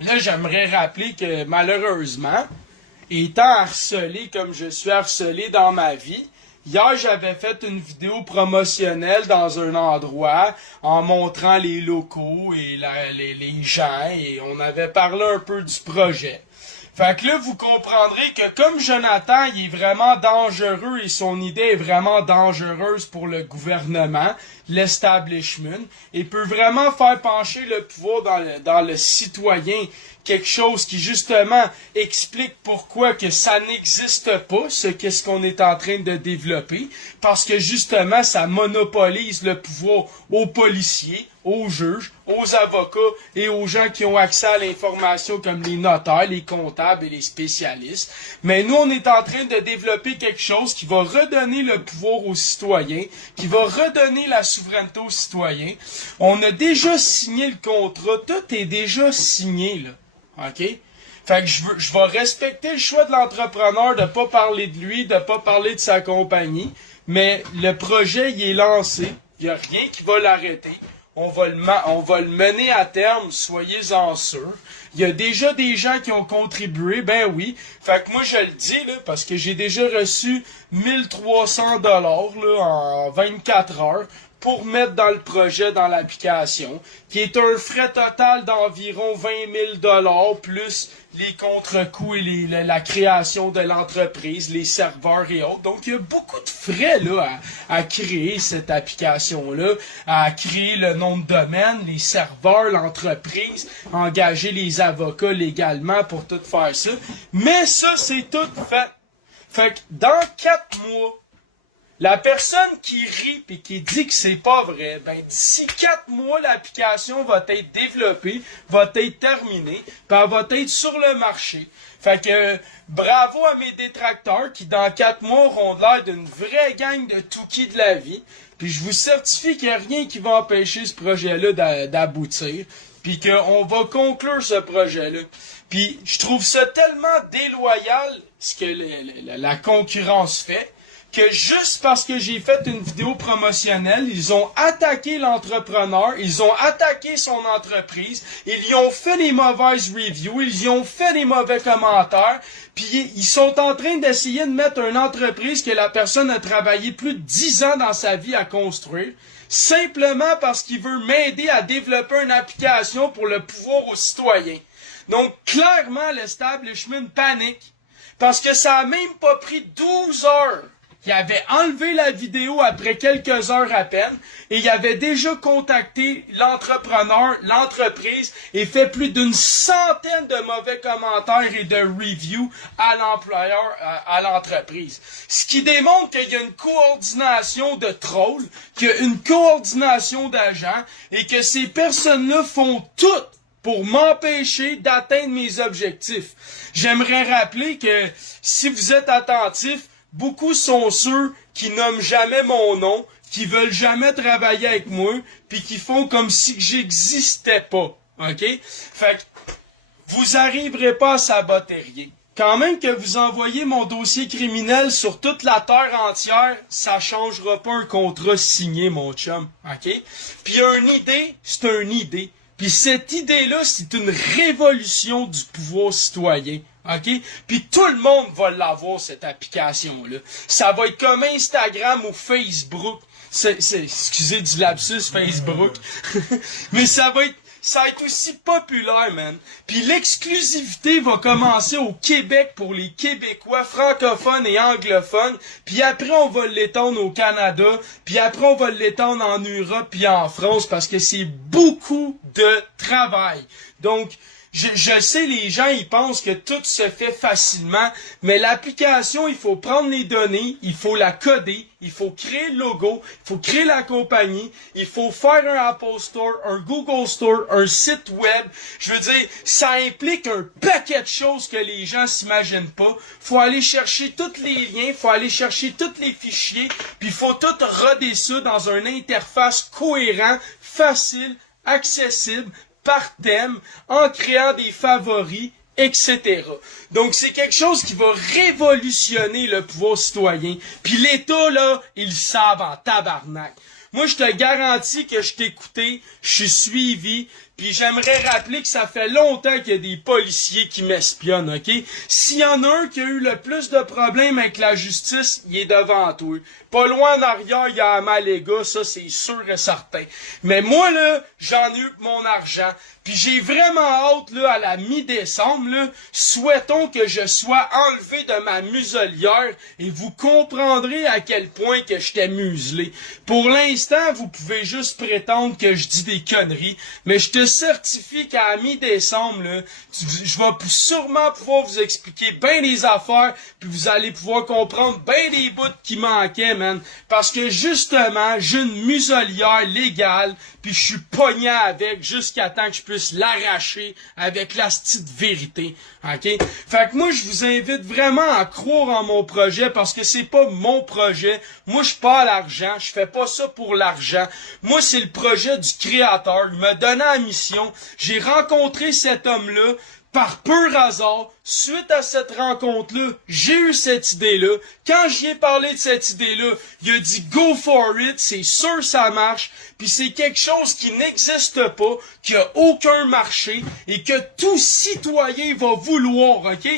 Là, j'aimerais rappeler que malheureusement, étant harcelé comme je suis harcelé dans ma vie, hier j'avais fait une vidéo promotionnelle dans un endroit en montrant les locaux et les gens et on avait parlé un peu du projet. Fait que là, vous comprendrez que comme Jonathan, il est vraiment dangereux et son idée est vraiment dangereuse pour le gouvernement, l'establishment, et peut vraiment faire pencher le pouvoir dans le citoyen. Quelque chose qui justement explique pourquoi que ça n'existe pas, qu'est-ce qu'on est en train de développer, parce que justement ça monopolise le pouvoir aux policiers, aux juges, aux avocats et aux gens qui ont accès à l'information comme les notaires, les comptables et les spécialistes. Mais nous, on est en train de développer quelque chose qui va redonner le pouvoir aux citoyens, qui va redonner la souveraineté aux citoyens. On a déjà signé le contrat, tout est déjà signé, là. OK? Fait que je vais respecter le choix de l'entrepreneur de pas parler de lui, de pas parler de sa compagnie, mais le projet, il est lancé. Il n'y a rien qui va l'arrêter. On va le mener à terme, soyez-en sûrs. Il y a déjà des gens qui ont contribué, ben oui. Fait que moi, je le dis, là, parce que j'ai déjà reçu 1300 $ là, en 24 heures pour mettre dans le projet, dans l'application, qui est un frais total d'environ 20 000 $ plus les contre-coups et la création de l'entreprise, les serveurs et autres. Donc, il y a beaucoup de frais là à créer cette application-là, à créer le nom de domaine, les serveurs, l'entreprise, engager les avocats légalement pour tout faire ça. Mais ça, c'est tout fait. Fait que dans 4 mois, la personne qui rit et qui dit que c'est pas vrai, ben d'ici 4 mois, l'application va être développée, va être terminée, puis elle va être sur le marché. Fait que bravo à mes détracteurs qui dans 4 mois auront l'air d'une vraie gang de toukies de la vie. Puis je vous certifie qu'il n'y a rien qui va empêcher ce projet-là d'aboutir. Puis qu'on va conclure ce projet-là. Puis je trouve ça tellement déloyal ce que la concurrence fait, que juste parce que j'ai fait une vidéo promotionnelle, ils ont attaqué l'entrepreneur, ils ont attaqué son entreprise, ils y ont fait des mauvaises reviews, ils y ont fait des mauvais commentaires, puis ils sont en train d'essayer de mettre une entreprise que la personne a travaillé plus de 10 ans dans sa vie à construire, simplement parce qu'il veut m'aider à développer une application pour le pouvoir aux citoyens. Donc, clairement, l'establishment panique, parce que ça a même pas pris 12 heures. Il avait enlevé la vidéo après quelques heures à peine et il avait déjà contacté l'entrepreneur, l'entreprise et fait plus d'une centaine de mauvais commentaires et de reviews à l'employeur, à l'entreprise. Ce qui démontre qu'il y a une coordination de trolls, qu'il y a une coordination d'agents et que ces personnes-là font tout pour m'empêcher d'atteindre mes objectifs. J'aimerais rappeler que si vous êtes attentifs, beaucoup sont ceux qui nomment jamais mon nom, qui veulent jamais travailler avec moi, puis qui font comme si j'existais pas. OK? Fait que vous arriverez pas à saboter rien. Quand même que vous envoyez mon dossier criminel sur toute la terre entière, ça changera pas un contrat signé, mon chum. OK? Puis une idée, c'est une idée. Puis cette idée-là, c'est une révolution du pouvoir citoyen. OK? Puis tout le monde va l'avoir, cette application-là. Ça va être comme Instagram ou Facebook. Excusez du lapsus, Facebook. Mais ça va être aussi populaire, man. Puis l'exclusivité va commencer au Québec pour les Québécois francophones et anglophones. Puis après, on va l'étendre au Canada. Puis après, on va l'étendre en Europe puis en France parce que c'est beaucoup de travail. Donc, je sais, les gens, ils pensent que tout se fait facilement, mais l'application, il faut prendre les données, il faut la coder, il faut créer le logo, il faut créer la compagnie, il faut faire un Apple Store, un Google Store, un site web. Je veux dire, ça implique un paquet de choses que les gens s'imaginent pas. Faut aller chercher tous les liens, faut aller chercher tous les fichiers, puis il faut tout roder ça dans une interface cohérente, facile, accessible, par thème, en créant des favoris, etc. Donc, c'est quelque chose qui va révolutionner le pouvoir citoyen. Puis l'État, là, ils savent en tabarnak. Moi, je te garantis que je t'ai écouté, je suis suivi, Puis j'aimerais rappeler que ça fait longtemps qu'il y a des policiers qui m'espionnent, OK? S'il y en a un qui a eu le plus de problèmes avec la justice, il est devant toi. Pas loin en arrière, il y a Amalega, ça c'est sûr et certain. Mais moi, là, j'en ai eu mon argent. Puis j'ai vraiment hâte, là, à la mi-décembre, là, souhaitons que je sois enlevé de ma muselière et vous comprendrez à quel point que j'étais muselé. Pour l'instant, vous pouvez juste prétendre que je dis des conneries, mais je te certifie qu'à la mi-décembre, là, je vais sûrement pouvoir vous expliquer bien les affaires, puis vous allez pouvoir comprendre bien des bouts qui manquaient, man. Parce que justement, j'ai une muselière légale, puis je suis pogné avec jusqu'à temps que je puisse l'arracher avec la petite vérité, ok? Fait que moi, je vous invite vraiment à croire en mon projet parce que c'est pas mon projet. Moi, je pas l'argent, je fais pas ça pour l'argent. Moi, c'est le projet du créateur. Il m'a donné la mission. J'ai rencontré cet homme-là par pur hasard. Suite à cette rencontre-là, j'ai eu cette idée-là. Quand j'y ai parlé de cette idée-là, il a dit « Go for it », c'est sûr ça marche, puis c'est quelque chose qui n'existe pas, qui a aucun marché, et que tout citoyen va vouloir, ok?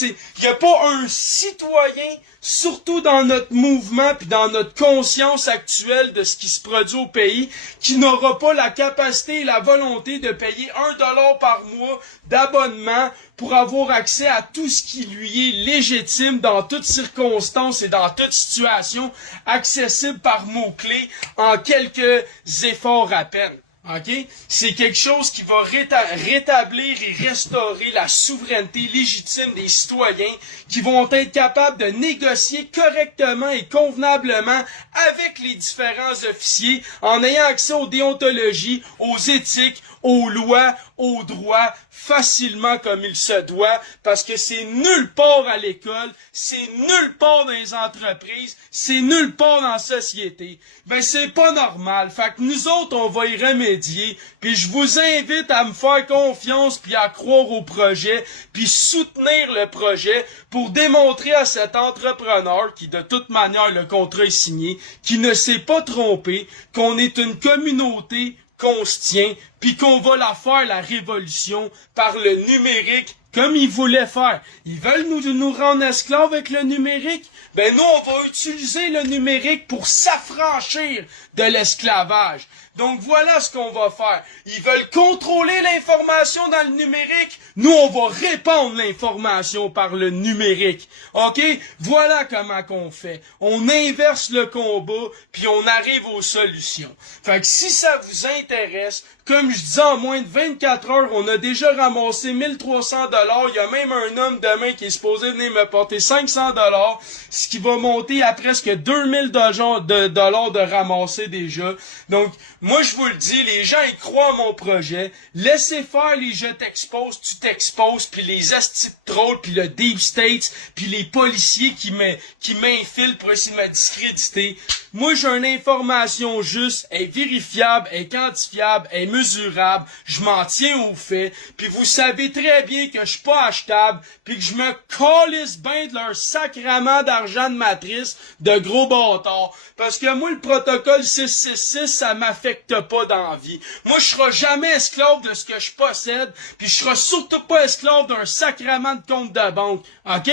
Il n'y a pas un citoyen, surtout dans notre mouvement, puis dans notre conscience actuelle de ce qui se produit au pays, qui n'aura pas la capacité et la volonté de payer $1 par mois d'abonnement pour avoir accès à tout ce qui lui est légitime dans toutes circonstances et dans toute situation, accessible par mots-clés en quelques efforts à peine. OK? C'est quelque chose qui va rétablir et restaurer la souveraineté légitime des citoyens qui vont être capables de négocier correctement et convenablement avec les différents officiers en ayant accès aux déontologies, aux éthiques, aux lois, aux droits, facilement comme il se doit, parce que c'est nulle part à l'école, c'est nulle part dans les entreprises, c'est nulle part dans la société. Ben c'est pas normal. Fait que nous autres, on va y remédier, puis je vous invite à me faire confiance, puis à croire au projet, puis soutenir le projet pour démontrer à cet entrepreneur, qui de toute manière le contrat est signé, qui ne s'est pas trompé, qu'on est une communauté qu'on se tient, puis qu'on va la faire, la révolution, par le numérique, comme ils voulaient faire. Ils veulent nous rendre esclaves avec le numérique? Ben nous, on va utiliser le numérique pour s'affranchir de l'esclavage. Donc voilà ce qu'on va faire. Ils veulent contrôler l'information dans le numérique. Nous, on va répandre l'information par le numérique. OK? Voilà comment qu'on fait. On inverse le combat, puis on arrive aux solutions. Fait que si ça vous intéresse, comme je disais, en moins de 24 heures, on a déjà ramassé 1300 $. Il y a même un homme demain qui est supposé venir me porter 500 $, ce qui va monter à presque 2000 $ de ramasser déjà. Donc, moi, je vous le dis, les gens, ils croient à mon projet. Laissez faire les je t'expose, tu t'exposes, puis les astis de trolls, puis le Deep State, puis les policiers qui m'infilent pour essayer de me discréditer. Moi, j'ai une information juste, elle est vérifiable, elle est quantifiable, elle est mesurable, je m'en tiens aux faits, puis vous savez très bien que je suis pas achetable, puis que je me calisse bien de leur sacrement d'argent de matrice de gros bâtards. Parce que moi, le protocole 666, ça m'affecte pas dans la vie. Moi, je serai jamais esclave de ce que je possède, puis je serai surtout pas esclave d'un sacrement de compte de banque. OK?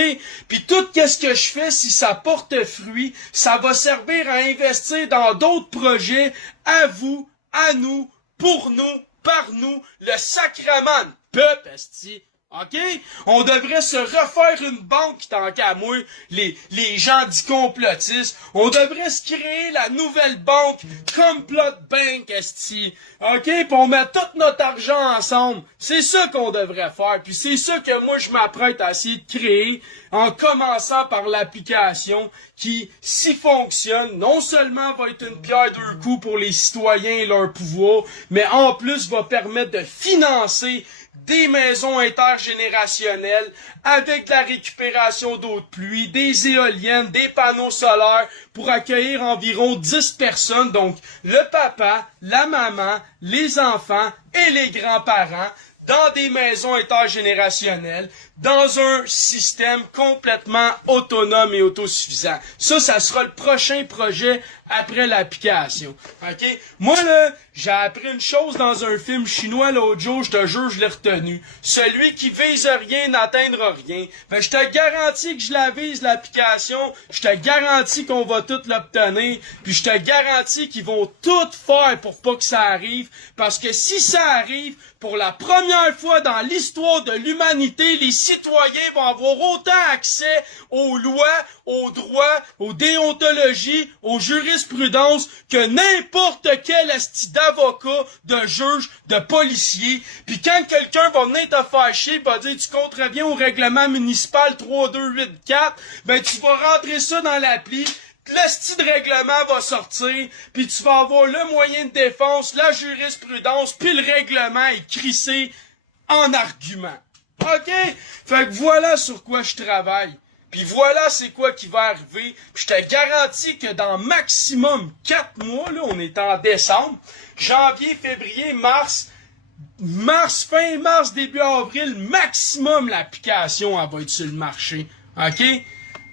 Puis tout ce que je fais, si ça porte fruit, ça va servir à investir dans d'autres projets, à vous, à nous, pour nous, par nous, le sacrement de peuple, esti. OK? On devrait se refaire une banque tant qu'à moi, les gens dits complotistes. On devrait se créer la nouvelle banque Complot Bank, esti. OK? Puis on met tout notre argent ensemble. C'est ça qu'on devrait faire. Puis c'est ça que moi je m'apprête à essayer de créer en commençant par l'application qui, si fonctionne, non seulement va être une pierre deux coups pour les citoyens et leur pouvoir, mais en plus va permettre de financer des maisons intergénérationnelles avec de la récupération d'eau de pluie, des éoliennes, des panneaux solaires pour accueillir environ 10 personnes, donc le papa, la maman, les enfants et les grands-parents dans des maisons intergénérationnelles, dans un système complètement autonome et autosuffisant. Ça sera le prochain projet après l'application. OK? Moi, là, j'ai appris une chose dans un film chinois l'autre jour, je te jure, je l'ai retenu. Celui qui vise rien n'atteindra rien. Ben, je te garantis que je la vise, l'application. Je te garantis qu'on va tout l'obtenir. Puis je te garantis qu'ils vont tout faire pour pas que ça arrive. Parce que si ça arrive, pour la première fois dans l'histoire de l'humanité, les citoyens vont avoir autant accès aux lois, aux droits, aux déontologies, aux jurisprudences que n'importe quel esti d'avocat, de juge, de policier. Puis quand quelqu'un va venir te faire chier, va dire tu contreviens au règlement municipal 3284, ben tu vas rentrer ça dans l'appli. L'esti de règlement va sortir, puis tu vas avoir le moyen de défense, la jurisprudence, puis le règlement est crissé en argument. OK? Fait que voilà sur quoi je travaille. Puis voilà c'est quoi qui va arriver. Puis je te garantis que dans maximum 4 mois, là, on est en décembre, janvier, février, fin mars, début avril, maximum l'application elle va être sur le marché. OK?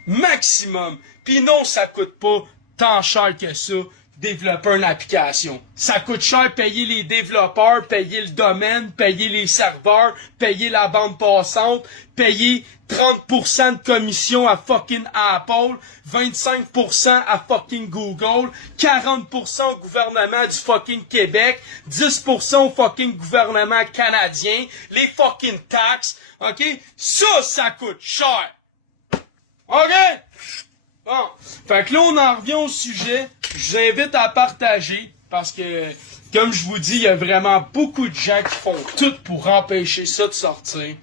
Maximum. Puis non, ça coûte pas tant cher que ça, développer une application. Ça coûte cher payer les développeurs, payer le domaine, payer les serveurs, payer la bande passante, payer 30% de commission à fucking Apple, 25% à fucking Google, 40% au gouvernement du fucking Québec, 10% au fucking gouvernement canadien, les fucking taxes, ok? Ça coûte cher. OK? Bon. Fait que là, on en revient au sujet. Je vous invite à partager parce que, comme je vous dis, il y a vraiment beaucoup de gens qui font tout pour empêcher ça de sortir.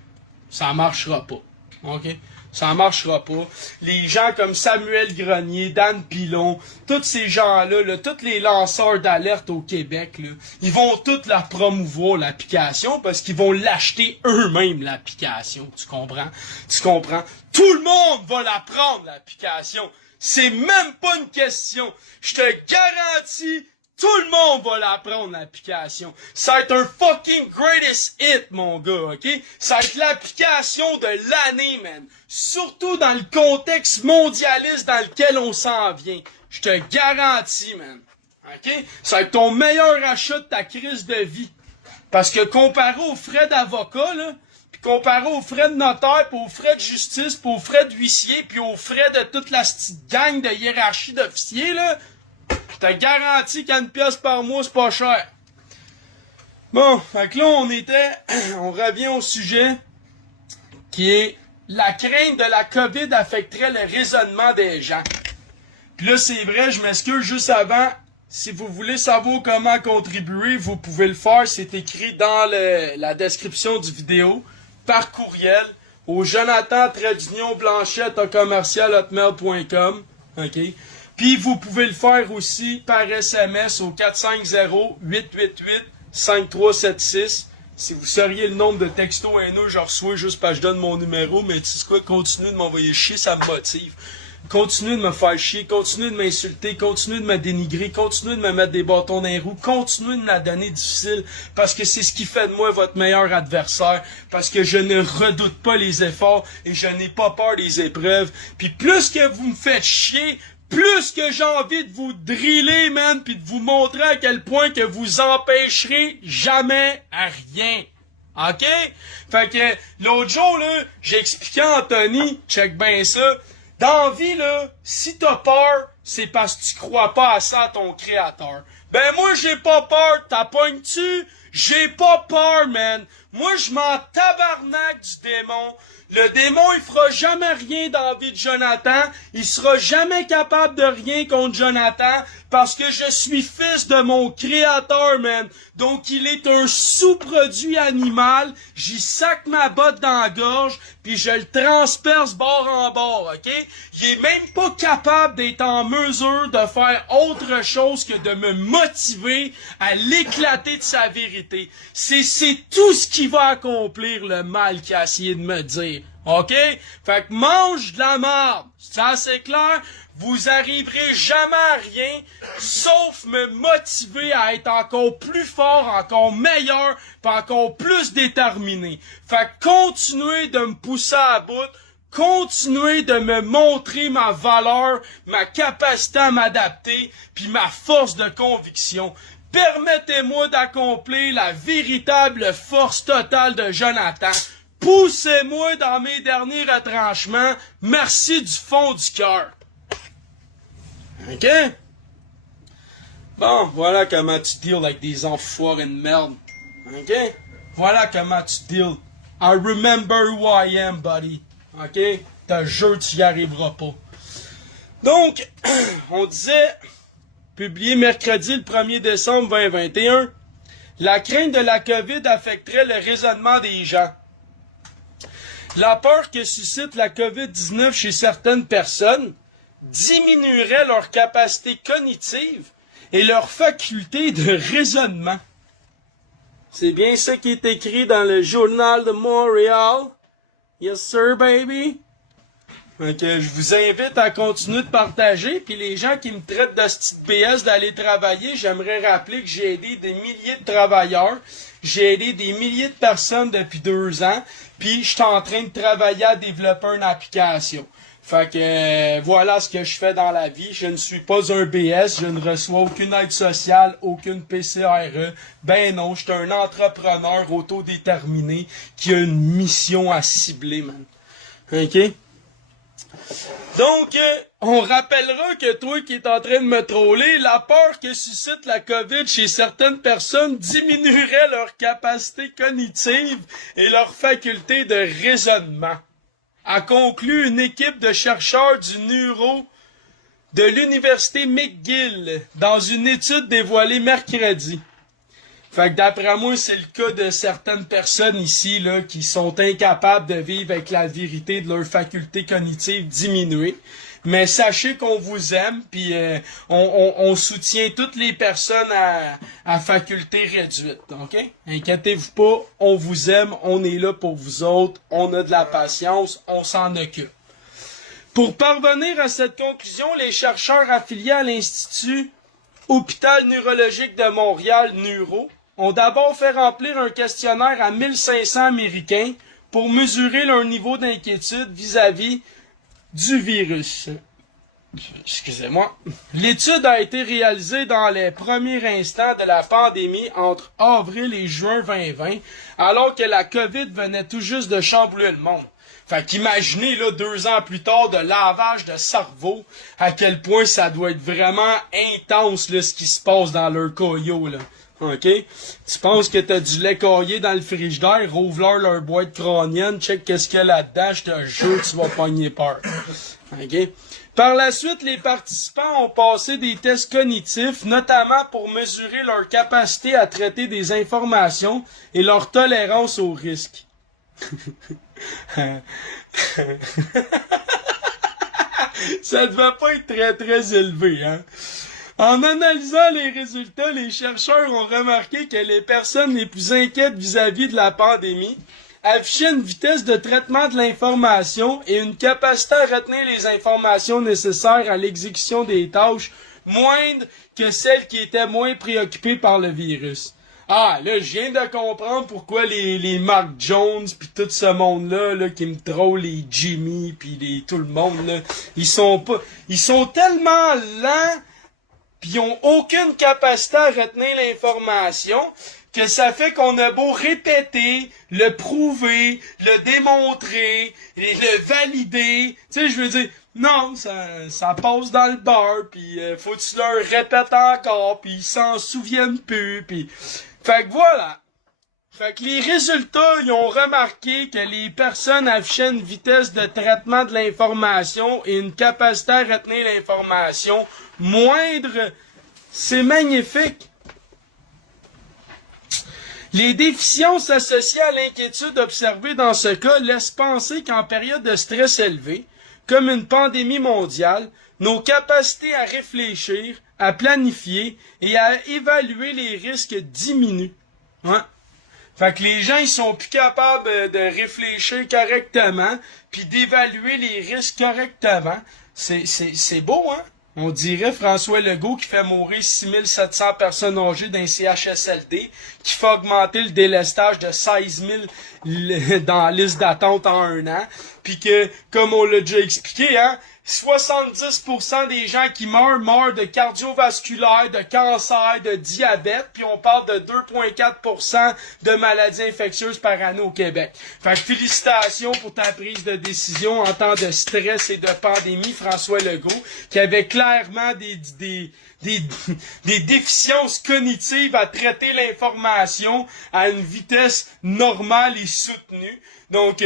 Ça marchera pas. OK? Ça marchera pas. Les gens comme Samuel Grenier, Dan Pilon, tous ces gens-là, là, tous les lanceurs d'alerte au Québec, là, ils vont tous la promouvoir, l'application, parce qu'ils vont l'acheter eux-mêmes, l'application. Tu comprends? Tu comprends? Tout le monde va la prendre, l'application. C'est même pas une question. Je te garantis, tout le monde va la prendre, l'application. Ça va être un fucking greatest hit, mon gars, OK? Ça va être l'application de l'année, man. Surtout dans le contexte mondialiste dans lequel on s'en vient. Je te garantis, man. OK? Ça va être ton meilleur achat de ta crise de vie. Parce que comparé aux frais d'avocat, là, puis comparé aux frais de notaire, puis aux frais de justice, puis aux frais d'huissier, puis aux frais de toute la petite gang de hiérarchie d'officiers, là, je te garantis qu'à 1 pièce par mois, c'est pas cher. Bon, fait que là, on revient au sujet qui est la crainte de la COVID affecterait le raisonnement des gens. Puis là, c'est vrai, je m'excuse juste avant. Si vous voulez savoir comment contribuer, vous pouvez le faire. C'est écrit dans la description du vidéo, par courriel, au jonathan-blanchette@commercial-hotmail.com. OK? Puis vous pouvez le faire aussi par SMS au 450-888-5376. Si vous sauriez le nombre de textos haineux que je reçois juste parce que je donne mon numéro, mais tu sais quoi, continuez de m'envoyer chier, ça me motive. Continuez de me faire chier, continuez de m'insulter, continuez de me dénigrer, continuez de me mettre des bâtons dans les roues, continuez de me la donner difficile, parce que c'est ce qui fait de moi votre meilleur adversaire, parce que je ne redoute pas les efforts et je n'ai pas peur des épreuves. Puis plus que vous me faites chier, plus que j'ai envie de vous driller, man, puis de vous montrer à quel point que vous empêcherez jamais à rien. OK? Fait que l'autre jour, là, j'ai expliqué à Anthony, check bien ça, dans la vie, là, si t'as peur, c'est parce que tu crois pas assez à ton créateur. Ben moi, j'ai pas peur, t'appognes-tu? J'ai pas peur, man. Moi, je m'en tabarnak du démon. Le démon, il fera jamais rien dans la vie de Jonathan. Il sera jamais capable de rien contre Jonathan parce que je suis fils de mon créateur, man. Donc, il est un sous-produit animal. J'y sac ma botte dans la gorge puis je le transperce bord en bord, OK? Il est même pas capable d'être en mesure de faire autre chose que de me motiver à l'éclater de sa vérité. C'est tout ce qui va accomplir le mal qu'il a essayé de me dire. OK? Fait que mange de la merde. C'est assez clair? Vous arriverez jamais à rien, sauf me motiver à être encore plus fort, encore meilleur, pis encore plus déterminé. Fait que continuez de me pousser à bout, continuer de me montrer ma valeur, ma capacité à m'adapter, puis ma force de conviction. Permettez-moi d'accomplir la véritable force totale de Jonathan. Poussez-moi dans mes derniers retranchements. Merci du fond du cœur. OK? Bon, voilà comment tu deals avec des enfoirés de merde. OK? Voilà comment tu deals. I remember who I am, buddy. OK? Te jure, tu y arriveras pas. Donc, on disait, publié mercredi le 1er décembre 2021, la crainte de la COVID affecterait le raisonnement des gens. La peur que suscite la COVID-19 chez certaines personnes diminuerait leur capacité cognitive et leur faculté de raisonnement. C'est bien ça qui est écrit dans le Journal de Montréal. Yes sir, baby. Donc, je vous invite à continuer de partager. Puis les gens qui me traitent de ce petit BS d'aller travailler, j'aimerais rappeler que j'ai aidé des milliers de travailleurs. J'ai aidé des milliers de personnes depuis 2 ans. Puis je suis en train de travailler à développer une application. Fait que voilà ce que je fais dans la vie. Je ne suis pas un BS, je ne reçois aucune aide sociale, aucune PCRE. Ben non, je suis un entrepreneur autodéterminé qui a une mission à cibler, man. OK? Donc, on rappellera que toi qui es en train de me troller, la peur que suscite la COVID chez certaines personnes diminuerait leur capacité cognitive et leur faculté de raisonnement. A conclu une équipe de chercheurs du neuro de l'université McGill dans une étude dévoilée mercredi. Fait que d'après moi, c'est le cas de certaines personnes ici là qui sont incapables de vivre avec la vérité de leur faculté cognitive diminuée. Mais sachez qu'on vous aime, puis on soutient toutes les personnes à faculté réduite, ok? Inquiétez-vous pas, on vous aime, on est là pour vous autres, on a de la patience, on s'en occupe. Pour parvenir à cette conclusion, les chercheurs affiliés à l'Institut Hôpital Neurologique de Montréal, Neuro, ont d'abord fait remplir un questionnaire à 1500 Américains pour mesurer leur niveau d'inquiétude vis-à-vis du virus. Excusez-moi. L'étude a été réalisée dans les premiers instants de la pandémie entre avril et juin 2020, alors que la COVID venait tout juste de chambouler le monde. Fait qu'imaginez, là, 2 ans plus tard, de lavage de cerveau, à quel point ça doit être vraiment intense, là, ce qui se passe dans leur coyo, là. OK? Tu penses que t'as du lait caillé dans le frigidaire, rouvre-leur leur boîte crânienne, check qu'est-ce qu'il y a là-dedans, je te jure, tu vas pogner peur. OK? Par la suite, les participants ont passé des tests cognitifs, notamment pour mesurer leur capacité à traiter des informations et leur tolérance au risque. Ça devait pas être très très élevé, hein? En analysant les résultats, les chercheurs ont remarqué que les personnes les plus inquiètes vis-à-vis de la pandémie affichaient une vitesse de traitement de l'information et une capacité à retenir les informations nécessaires à l'exécution des tâches moindres que celles qui étaient moins préoccupées par le virus. Ah, là, je viens de comprendre pourquoi les Mark Jones pis tout ce monde-là, là, qui me troll, les Jimmy pis tout le monde, là, ils sont tellement lents pis ils ont aucune capacité à retenir l'information que ça fait qu'on a beau répéter, le prouver, le démontrer, le valider. Tu sais, je veux dire, non, ça passe dans le beurre, pis faut que tu leur répètes encore, pis ils s'en souviennent plus, pis... Fait que voilà. Fait que les résultats, ils ont remarqué que les personnes affichaient une vitesse de traitement de l'information et une capacité à retenir l'information moindre. C'est magnifique. Les déficiences associées à l'inquiétude observée dans ce cas laissent penser qu'en période de stress élevé, comme une pandémie mondiale, nos capacités à réfléchir, à planifier et à évaluer les risques diminuent. Ouais. Fait que les gens, ils sont plus capables de réfléchir correctement puis d'évaluer les risques correctement. C'est beau, hein? On dirait François Legault qui fait mourir 6700 personnes âgées d'un CHSLD, qui fait augmenter le délestage de 16 000 dans la liste d'attente en 1 an. puis que, comme on l'a déjà expliqué, hein, 70% des gens qui meurent de cardiovasculaire, de cancer, de diabète, puis on parle de 2,4% de maladies infectieuses par année au Québec. Fait que félicitations pour ta prise de décision en temps de stress et de pandémie, François Legault, qui avait clairement des déficiences cognitives à traiter l'information à une vitesse normale et soutenue. Donc,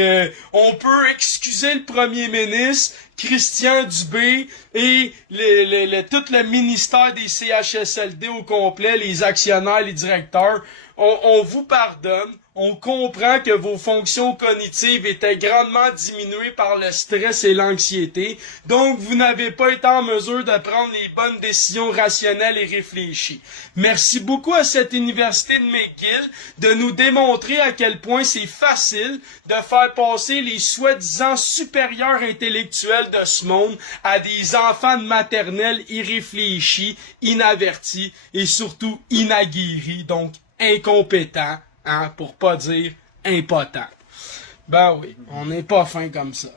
on peut excuser le premier ministre, Christian Dubé, et tout le ministère des CHSLD au complet, les actionnaires, les directeurs. On vous pardonne. On comprend que vos fonctions cognitives étaient grandement diminuées par le stress et l'anxiété, donc vous n'avez pas été en mesure de prendre les bonnes décisions rationnelles et réfléchies. Merci beaucoup à cette université de McGill de nous démontrer à quel point c'est facile de faire passer les soi-disant supérieurs intellectuels de ce monde à des enfants de maternelle irréfléchis, inavertis et surtout inaguerris, donc incompétents. Hein, pour pas dire impotent. Ben oui, on n'est pas fin comme ça.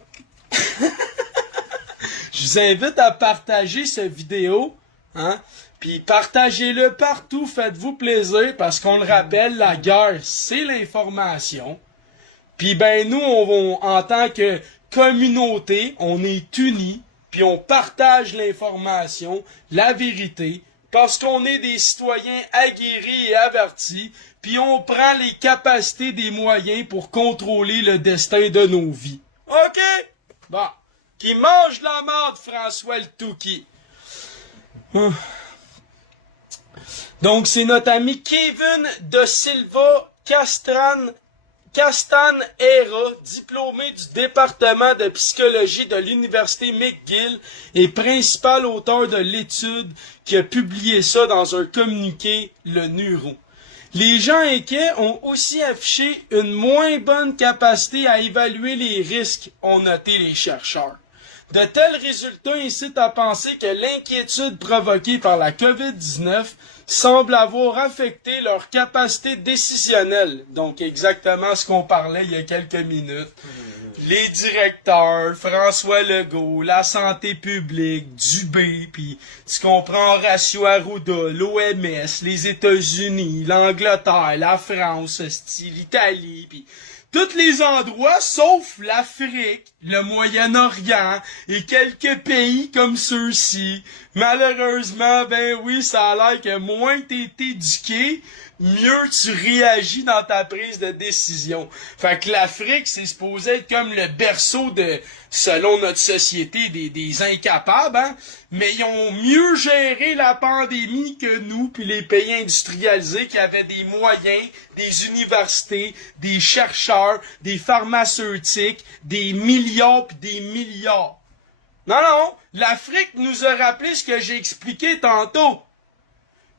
Je vous invite à partager cette vidéo, hein, puis partagez-le partout, faites-vous plaisir, parce qu'on le rappelle, la guerre, c'est l'information. Puis ben nous, en tant que communauté, on est unis, puis on partage l'information, la vérité, parce qu'on est des citoyens aguerris et avertis, puis on prend les capacités des moyens pour contrôler le destin de nos vies. OK? Bon. Qui mange la marde, François le Touki. Donc, c'est notre ami Kevin de Silva Castanera, diplômé du département de psychologie de l'université McGill et principal auteur de l'étude qui a publié ça dans un communiqué, le Neuro. Les gens inquiets ont aussi affiché une moins bonne capacité à évaluer les risques, ont noté les chercheurs. De tels résultats incitent à penser que l'inquiétude provoquée par la COVID-19 semble avoir affecté leur capacité décisionnelle. Donc exactement ce qu'on parlait il y a quelques minutes. Les directeurs, François Legault, la santé publique, Dubé, puis tu comprends Horacio Arruda, l'OMS, les États-Unis, l'Angleterre, la France, l'Italie, puis tous les endroits sauf l'Afrique, le Moyen-Orient et quelques pays comme ceux-ci. Malheureusement, ben oui, ça a l'air que moins t'es éduqué, mieux tu réagis dans ta prise de décision. Fait que l'Afrique, c'est supposé être comme le berceau de, selon notre société, des incapables, hein? Mais ils ont mieux géré la pandémie que nous, puis les pays industrialisés qui avaient des moyens, des universités, des chercheurs, des pharmaceutiques, des milliards puis des milliards. Non, l'Afrique nous a rappelé ce que j'ai expliqué tantôt.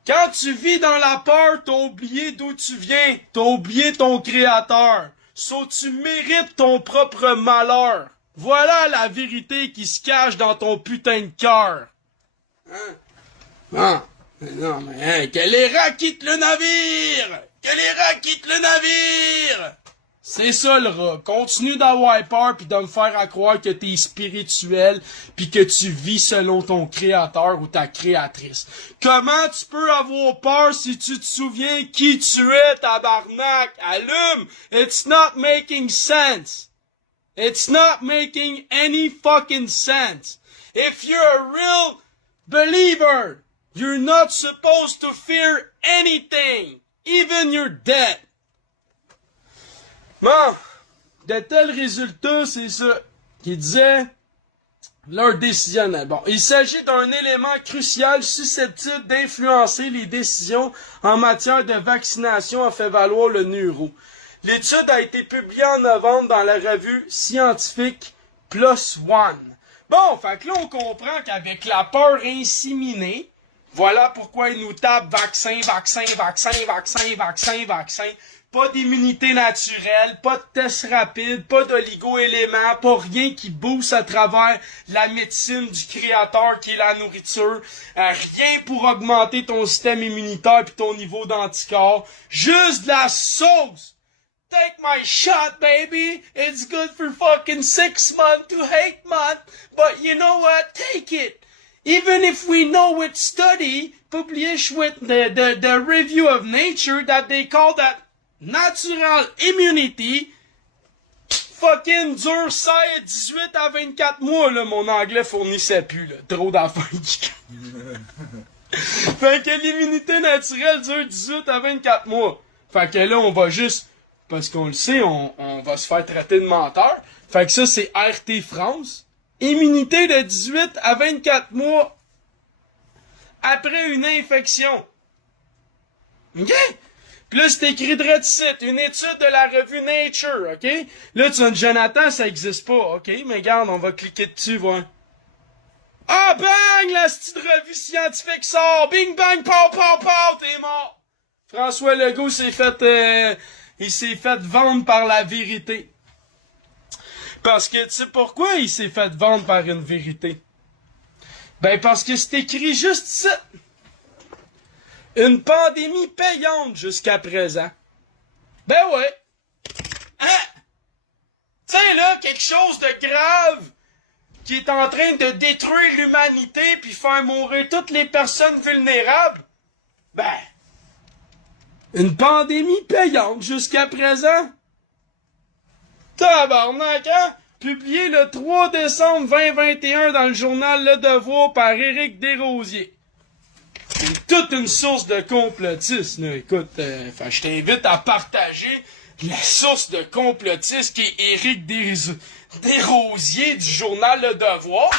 Quand tu vis dans la peur, t'as oublié d'où tu viens, t'as oublié ton créateur. So tu mérites ton propre malheur. Voilà la vérité qui se cache dans ton putain de cœur. Hein? Non, mais hein, que les rats quittent le navire! Que les rats quittent le navire! C'est ça le rat. Continue d'avoir peur pis de me faire à croire que t'es spirituel pis que tu vis selon ton créateur ou ta créatrice. Comment tu peux avoir peur si tu te souviens qui tu es, tabarnak? Allume! It's not making sense. It's not making any fucking sense. If you're a real believer, you're not supposed to fear anything, even your death. Bon, de tels résultats, c'est ça qui disait leur décisionnel. Bon, il s'agit d'un élément crucial susceptible d'influencer les décisions en matière de vaccination, a fait valoir le Neuro. L'étude a été publiée en novembre dans la revue scientifique PLOS ONE. Bon, fait que là, on comprend qu'avec la peur inséminée, voilà pourquoi ils nous tapent vaccin. Pas d'immunité naturelle, pas de test rapide, pas d'oligo-éléments, pas rien qui booste à travers la médecine du créateur qui est la nourriture. Rien pour augmenter ton système immunitaire puis ton niveau d'anticorps. Juste de la sauce! take my shot, baby. It's good for fucking 6 months to 8 months. But you know what? Take it. Even if we know it's study published with the review of nature that they call that natural immunity, fucking dure 16, 18 à 24 mois, là, mon anglais fournissait plus, là. Trop d'affaires qui... Fait que l'immunité naturelle dure 18 à 24 mois. Fait que là, on va juste, parce qu'on le sait, on va se faire traiter de menteur. Fait que ça, c'est RT France. Immunité de 18 à 24 mois après une infection. OK? Puis là, c'est écrit de site, une étude de la revue Nature, OK? Là, tu dis, Jonathan, ça existe pas, OK? Mais regarde, on va cliquer dessus, voir. Ah, bang! La petite revue scientifique sort! Bing, bang, pow, pow, pow! T'es mort! François Legault s'est fait... il s'est fait vendre par la vérité. Parce que, tu sais pourquoi il s'est fait vendre par une vérité? Ben, parce que c'est écrit juste ça. Une pandémie payante jusqu'à présent. Ben ouais. Hein? Tu sais, là, quelque chose de grave qui est en train de détruire l'humanité puis faire mourir toutes les personnes vulnérables. Ben, une pandémie payante jusqu'à présent. Tabarnak, hein? Publié le 3 décembre 2021 dans le journal Le Devoir par Éric Desrosiers. C'est toute une source de complotisme, là. Écoute, je t'invite à partager la source de complotisme qui est Éric Desrosiers du journal Le Devoir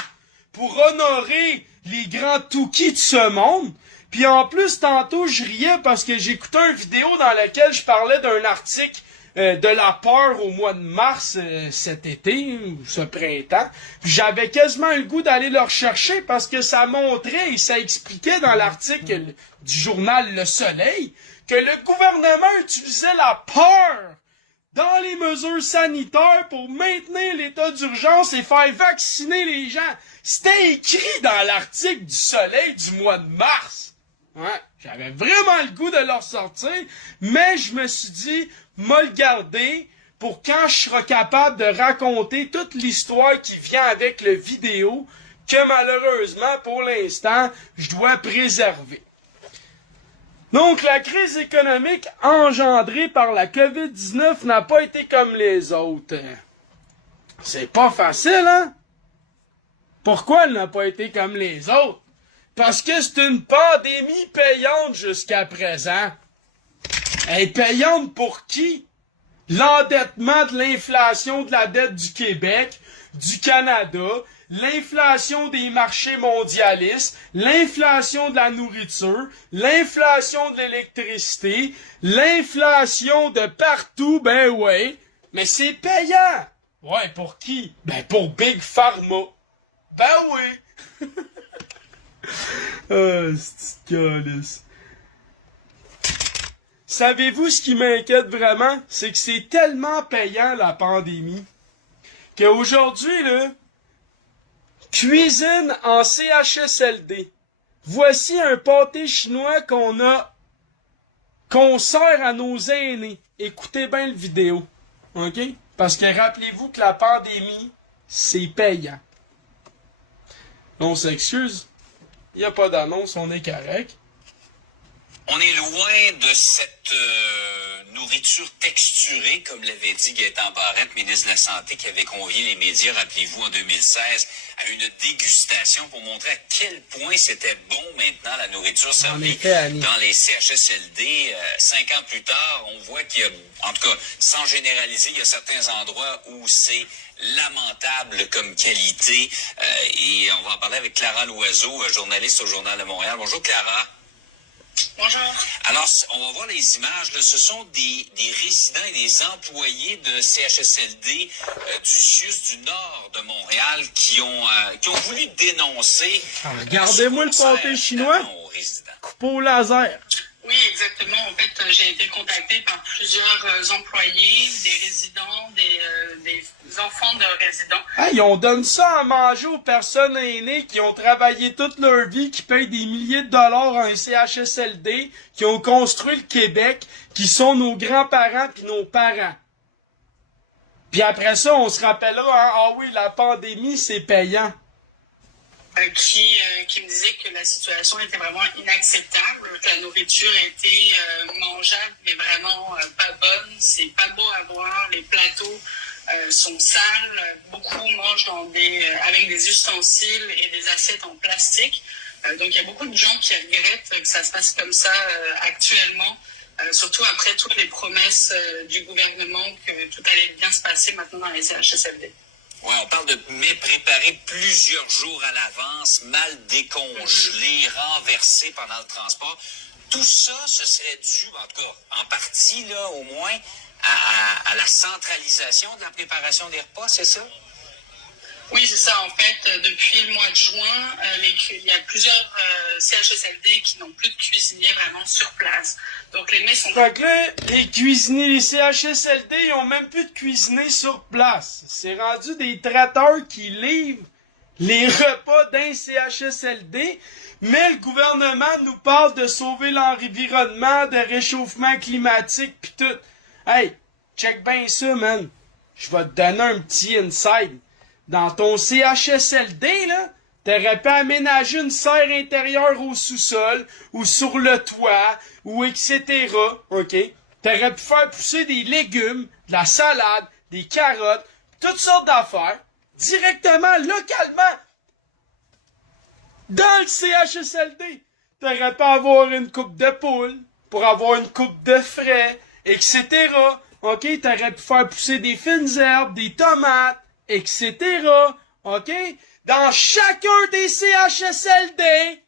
pour honorer les grands touquis de ce monde. Puis en plus, tantôt, je riais parce que j'écoutais une vidéo dans laquelle je parlais d'un article de la peur au mois de mars cet été, ou ce printemps. J'avais quasiment le goût d'aller le rechercher parce que ça montrait et ça expliquait dans l'article du journal Le Soleil que le gouvernement utilisait la peur dans les mesures sanitaires pour maintenir l'état d'urgence et faire vacciner les gens. C'était écrit dans l'article du Soleil du mois de mars. Ouais, j'avais vraiment le goût de le ressortir, mais je me suis dit, m'a le garder pour quand je serai capable de raconter toute l'histoire qui vient avec le vidéo que malheureusement, pour l'instant, je dois préserver. Donc, la crise économique engendrée par la COVID-19 n'a pas été comme les autres. C'est pas facile, hein? Pourquoi elle n'a pas été comme les autres? Parce que c'est une pandémie payante jusqu'à présent. Elle est payante pour qui? L'endettement de l'inflation de la dette du Québec, du Canada, l'inflation des marchés mondialistes, l'inflation de la nourriture, l'inflation de l'électricité, l'inflation de partout, ben ouais. Mais c'est payant. Ouais, pour qui? Ben pour Big Pharma. Ben oui. Ah, c'est calice. Savez-vous ce qui m'inquiète vraiment? C'est que c'est tellement payant la pandémie qu'aujourd'hui, là, cuisine en CHSLD. Voici un pâté chinois qu'on sert à nos aînés. Écoutez bien le vidéo. OK? Parce que rappelez-vous que la pandémie, c'est payant. On s'excuse. Il n'y a pas d'annonce, on est correct. On est loin de cette nourriture texturée, comme l'avait dit Gaétan Barrette, ministre de la Santé, qui avait convié les médias, rappelez-vous, en 2016, à une dégustation pour montrer à quel point c'était bon maintenant la nourriture servie dans les CHSLD. 5 ans plus tard, on voit qu'il y a, en tout cas, sans généraliser, il y a certains endroits où c'est lamentable comme qualité. Et on va en parler avec Clara Loiseau, journaliste au Journal de Montréal. Bonjour Clara. Bonjour. Alors, on va voir les images. Là. Ce sont des résidents et des employés de CHSLD du CIUS du nord de Montréal qui ont voulu dénoncer... Regardez-moi le pâté chinois. Coupé au laser. Oui, exactement. En fait, j'ai été contactée par plusieurs employés, des résidents, des enfants de résidents. Hey, on donne ça à manger aux personnes aînées qui ont travaillé toute leur vie, qui payent des milliers de dollars à un CHSLD, qui ont construit le Québec, qui sont nos grands-parents puis nos parents. Puis après ça, on se rappellera, hein, ah oui, la pandémie, c'est payant. Qui me disait que la situation était vraiment inacceptable, que la nourriture était mangeable, mais vraiment pas bonne. C'est pas beau à voir. Les plateaux sont sales. Beaucoup mangent avec des ustensiles et des assiettes en plastique. Donc il y a beaucoup de gens qui regrettent que ça se passe comme ça actuellement. Surtout après toutes les promesses du gouvernement que tout allait bien se passer maintenant dans les CHSLD. Ouais, on parle de mets préparés plusieurs jours à l'avance, mal décongelés, renversés pendant le transport. Tout ça, ce serait dû, en tout cas, en partie, là, au moins, à la centralisation de la préparation des repas, c'est ça? Oui, c'est ça. En fait, depuis le mois de juin, il y a plusieurs CHSLD qui n'ont plus de cuisiniers vraiment sur place. Donc les mets sont... Fait que là, les cuisiniers, les CHSLD, ils ont même plus de cuisiniers sur place. C'est rendu des traiteurs qui livrent les repas d'un CHSLD, mais le gouvernement nous parle de sauver l'environnement, de réchauffement climatique pis tout. Hey, check bien ça, man. Je vais te donner un petit inside. Dans ton CHSLD, là, t'aurais pu aménager une serre intérieure au sous-sol, ou sur le toit, ou etc., ok? T'aurais pu faire pousser des légumes, de la salade, des carottes, toutes sortes d'affaires, directement, localement, dans le CHSLD. T'aurais pu avoir une coupe de poule, pour avoir une coupe de frais, etc., ok? T'aurais pu faire pousser des fines herbes, des tomates, etc., ok? Dans chacun des CHSLD,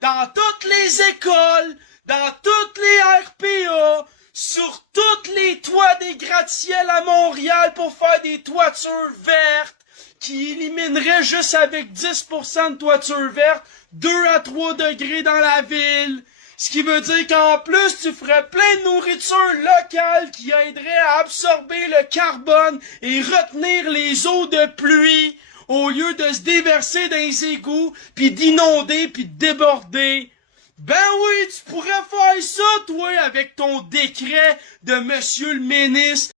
dans toutes les écoles, dans toutes les RPA, sur tous les toits des gratte-ciels à Montréal pour faire des toitures vertes qui élimineraient juste avec 10% de toiture verte 2 à 3 degrés dans la ville. Ce qui veut dire qu'en plus, tu ferais plein de nourriture locale qui aiderait à absorber le carbone et retenir les eaux de pluie au lieu de se déverser dans les égouts, puis d'inonder, puis de déborder. Ben oui, tu pourrais faire ça, toi, avec ton décret de monsieur le ministre